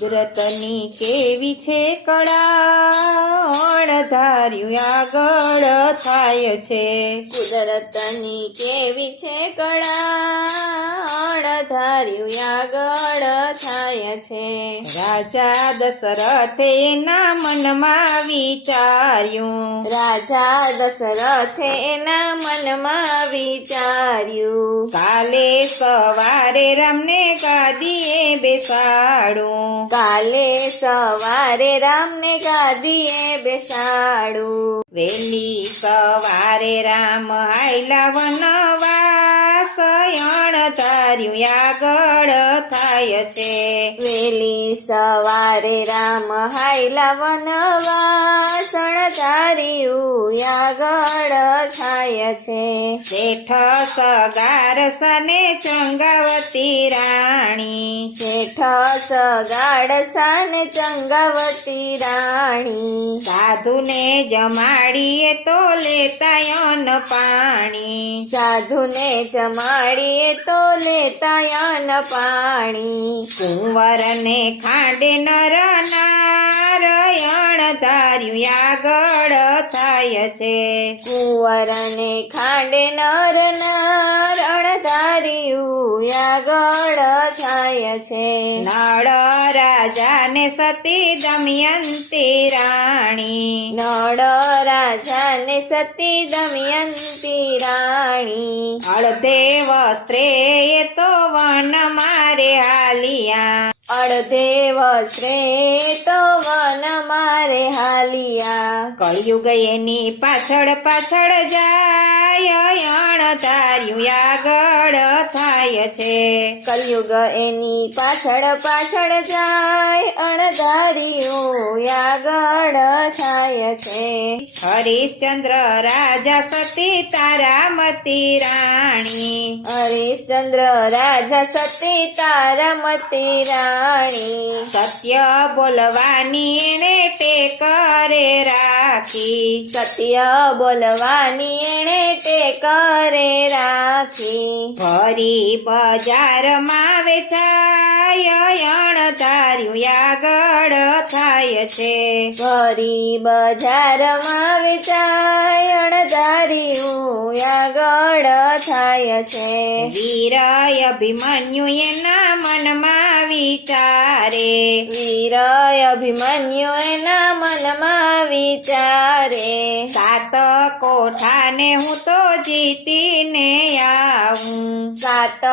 કુદરતની કેવી છે કળા, અણધાર્યું આગળ થાય છે. કુદરતની કેવી છે કળા, અણધાર્યું આગળ થાય છે. રાજા દશરથે એના મનમાં વિચાર્યું, રાજા દશરથે એના મનમાં વિચાર્યું, કાલે સવારે રામને ગાદીએ બેસાડું, કાલે સવારે રામને ગાદીએ બેસાડું. વેલી સવારે રામ આયલા વનવાસ, અણધાર્યું આગળ થાય છે. વેલી સવારે રામ હાયલા વનવાસ, અણધાર્યું આગળ થાય છે. શેઠ સગારસને ચંગાવતી રાણી, શેઠ સગાડસન ચંગાવતી રાણી, સાધુને જમાડીએ તો લેતા અન્ન પાણી, સાધુને જમાડીએ તો લેતા અન્ન પાણી. કુંવરને ખાંડે નર નારાયણ ધાર્યું આગળ થાય છે. કુંવરને ખાંડે નર નારાયણ ધાર્યું આગળ થાય છે. નળ રાજાને સતી દમયંતી રાણી, નળ રાજાને સતી દમયંતી રાણી, અડધે વસ્ત્રે એ તો વન મારે હાલિયા, અડધે વસ્ત્રે તો વન મારે હાલિયા. કળિયુગ એની પાછળ પાછળ જાય, અણધાર્યું આગળ થાય છે. કલયુગ એની પાછળ પાછળ જાય, અણધાર્યું આગળ થાય છે. હરિશ્ચંદ્ર રાજા સતી તારામતી રાણી, હરિશ્ચંદ્ર રાજા સતી તારામતી રાણી, સત્ય બોલવાની એને ટેકરે રાખી, સત્ય બોલવાની એણે ટેકરે રાખી. ભરી બજારમાં વેચાય, અણધાર્યું આગળ થાય છે. ભરી બજારમાં વેચાય, અણધાર્યું આગળ થાય છે. વીર અભિમન્યુ એના મનમાં વિચારે, વીર અભિમન્યુ એના મનમાં વિચારે, સાત કોઠાને હું તો જીતીને આવું, સાત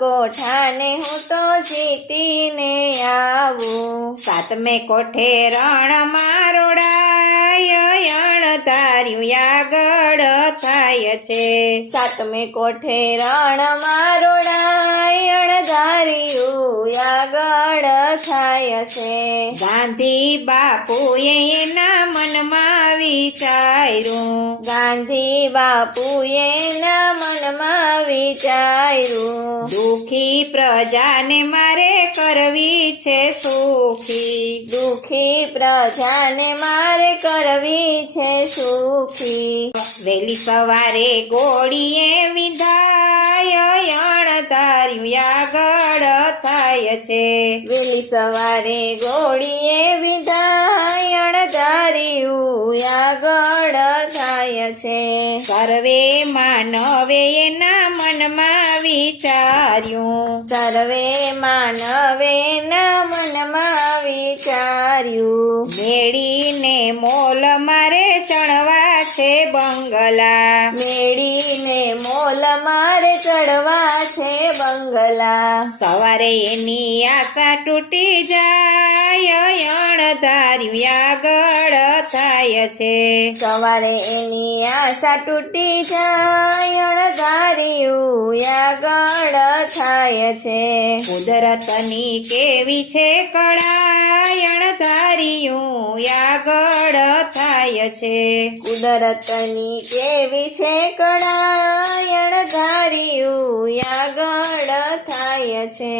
કોઠાને હું તો જીતીને આવું. સાતમે કોઠે રણ મારોડાય, અણધાર્યું આગળ થાય છે. સાતમે કોઠે રણ મારોડાય, અણધાર્યું આગળ થાય છે. ગાંધી બાપુએ એના મનમાં વિચાર્યું, ગાંધી બાપુએ એના મનમાં વિચાર્યું, દુખી પ્રજાને મારે કરવી છે સુખી, દુખી પ્રજાને મારે કરવી છે સુખી. વહેલી સવારે ગોળીએ વિધાય, અણધાર્યું આગળ થાય છે. વેલી સવારે ગોળીએ વિધાય, અણધાર્યું આગળ થાય છે. સર્વે માનવે એના મનમાં વિચાર્યું, સર્વે માનવે એના મનમાં વિચાર્યું, મેળીને મોલ મારે ચણવા છે બંગલા, મેળીને મોલ મારે ચડવા છે બંગલા. સવારે એની આશા તૂટી જાય, અણધાર્યું આગળ થાય છે. સવારે એની આશા તૂટી જાય, અણધાર્યું આગળ થાય છે. કુદરતની કેવી છે કળા, અણધાર્યું આગળ થાય છે. કુદરતની કેવી છે કળા, અણધાર્યું આગળ થાય છે.